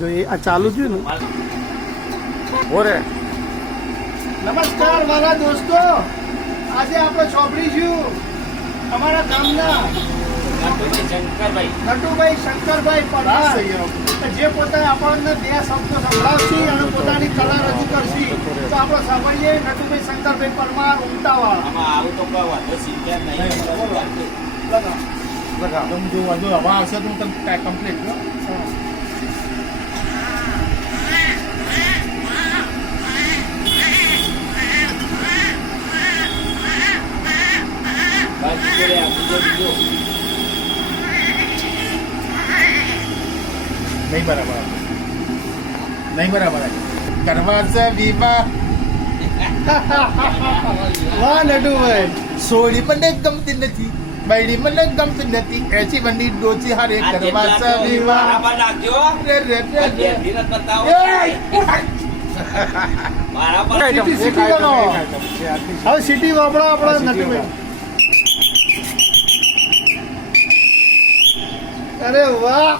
જો એ આ ચાલુ થયું ને ઓરે. નમસ્કાર મારા દોસ્તો, આજે આપણે ચોપડીશું અમારા ગામના નટુભાઈ શંકરભાઈ પરમાર, જે પોતે આપણને 2 શબ્દો સંભળાવશે અને પોતાની કલા રજૂ કરશે. તો આપણે સાંભળીએ નટુભાઈ શંકરભાઈ પરમાર ઉમટાવાળા. જો હવા આવશે તો હું તમને કમ્પ્લીટ નહીં બરાબર કરવા છે વિવાહ વાહ નટુભાઈ, સોળી મને ગમતી નથી, બૈરી મને ગમતી નથી, એસી બની ડોચી હારે કરવા છે વિવાહ. સિટી બનાવો. હવે સિટી વાપરો આપણા નટુભાઈ. અરે વાહ.